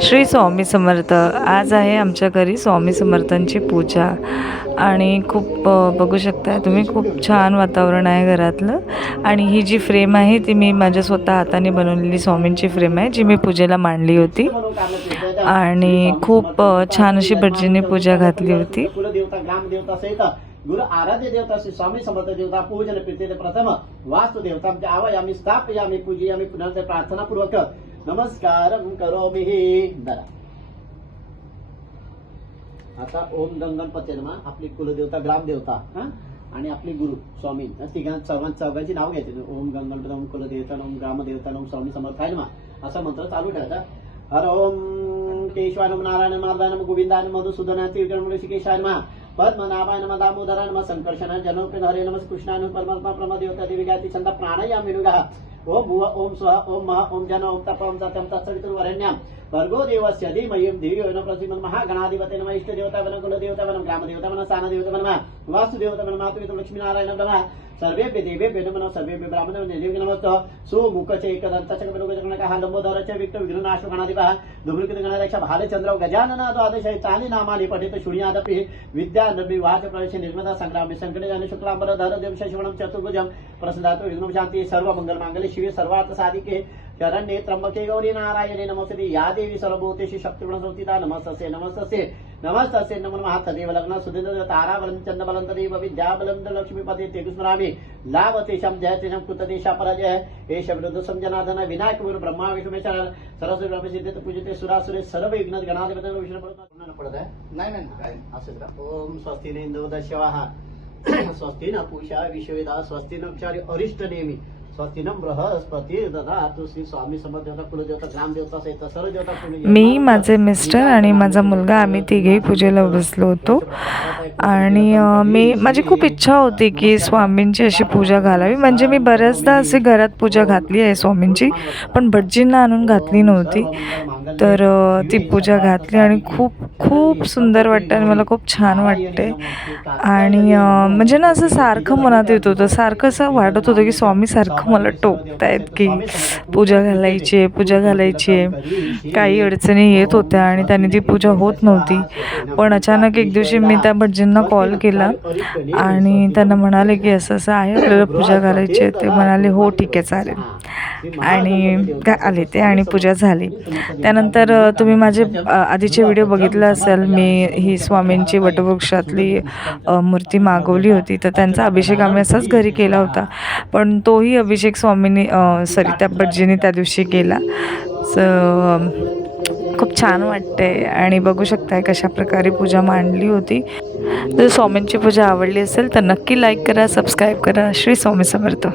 श्री स्वामी समर्थ। आज आहे आमच्या घरी स्वामी समर्थांची पूजा आणि खूप बघू शकताय तुम्ही, खूप छान वातावरण आहे घरातलं। आणि ही जी फ्रेम आहे ती मी माझ्या स्वतः हाताने बनवलेली स्वामींची फ्रेम आहे, जी मी पूजेला मांडली होती आणि खूप छान अशी भटजींनी पूजा घातली होती। गुरु आराध्य देवता श्री स्वामी समर्थ देवता पूजन प्रीति प्रथम वास्तु देवता आवायामी स्थापयामी पूजयामी पुनः प्रार्थना पूर्वक नमस्कारं करोमि। धरा आता ओम गंगणपती नमः, आपली कुलदेवता ग्रामदेवता आणि आपली गुरु स्वामी चौघांची नाव घ्यायचे। ओम गंगणपती, ओम कुलदेवता, ओम ग्रामदेवता, ओम स्वामी समर्थाय नमः असा मंत्र चालू ठेवायचा। हर ओम केशवाय नमः, नारायण माधवाय नमः, गोविंदाय नमः, मधुसूदनाय नमः, ऋषिकेशाय नमः, पद्मनाभाय नमः, दामोदराय नमः, संकर्षणाय जनोपधारे नमः, कृष्णाय नमः, परमात्मा प्रमदेवता देवी गायत्री छंद प्राणायामी नुगः। ओम भुव ओम स्वः ओम महा ओम जन ओम तप ओम सत्यम तत्सवितुर्वरेण्यं भर्गो देवस्य धीमहि धियो यो न प्रचोदयात्। महागणाधिपते नमः, इष्ट देवता नमः, कुल देवता नमः, ग्राम देवता नमः, स्थान देवता नमः, वास्तु देवता नमः, मातृ लक्ष्मी नारायण नमः, सर्वेभ्य देवेभ्यो नमः, सर्वेभ्य ब्राह्मणो देवेभ्यो नमः। सुमुखचे एकदंतस्य कपिलोगजनकः लंबोदरस्य विक्ट विघ्ननाशो गणाधिपः दुर्मुखित गणरक्ष भालचंद्र गजानन द्वादश चानि नामानि पठित शून्यादपि विद्या नबी वाच प्रवेश निर्मदा संग्राम संकटे जन शुक्लांबर धर देव शशिवणं चतुर्भुजं प्रसन्नातो विघ्न शांति सर्व मंगल मांगल्ये शिवे सर्वार्थ साधिके शरण्ये त्र्यंबके गौरी नारायणे नमोस्तुते। या देवी सर्वभूतेषु शक्तिगुण संस्थिता नमस्तस्यै नमस्तस्यै नमस्तस्यै नमो नमः। तदेव लग्न सुदिन ताराबलं चंद्रबलं तदेव विद्याबलं लक्ष्मीपते तेजु स्मरामि लाभतेषां जयतेषां कृतदेशा पराजय एष विरुद्ध संजनादन विनायक गुरु ब्रह्मा विष्णु महेश्वर सरस्वती ब्रह्म सिद्धित पूजिते सुरासुरे सर्व विघ्न गणाधिपती विष्णु पडत आहे। नाही असं करा। ओम स्वस्ति न इंद्रो दशवाः स्वस्ति न पूषा विश्ववेदा स्वस्ति न क्षारी अरिष्ट नेमी स्वस्ति न बृहस्पती ददातु। श्री स्वामी समर्थ देवता कुलदेवता ग्रामदेवता सहित सर्व देवता मी, माझे मिस्टर आणि माझा मुलगा आम्ही तिघेही पूजेला बसलो होतो आणि माझी खूप इच्छा होती की स्वामींची अशी पूजा घालावी। म्हणजे मी बऱ्याचदा असे घरात पूजा घातली आहे स्वामींची, पण भटजींना आणून घातली नव्हती। तर ती पूजा घातली आणि खूप खूप सुंदर वाटतं आणि मला खूप छान वाटते। आणि म्हणजे ना असं सारखं मनात येत होतं, सारखं असं वाटत होतं की स्वामी सारखं मला टोकतायत की पूजा घालायची आहे, पूजा घालायची आहे। काही अडचणी येत होत्या आणि त्यांनी ती पूजा होत नव्हती। पण अचानक एक दिवशी मी त्या भटजींना कॉल केला आणि त्यांना म्हणाले की असं असं आहे, आपल्याला पूजा घालायची आहे। ते म्हणाले हो ठीक आहे चालेल, आणि आले ते आणि पूजा झाली। त्यानंतर तुम्ही माझे आधीचे व्हिडिओ बघितला असेल, मी ही स्वामींची वटवृक्षातली मूर्ती मागवली होती, तर त्यांचा अभिषेक आम्ही असाच घरी केला होता। पण तोही अभिषेक स्वामींनी त्या भटजींनी त्या दिवशी केला। खूप छान वाटते आणि बघू शकताय कशा प्रकारे पूजा मांडली होती। जर स्वामींची पूजा आवडली असेल तर नक्की लाईक करा, सबस्क्राईब करा। श्री स्वामी समर्थ।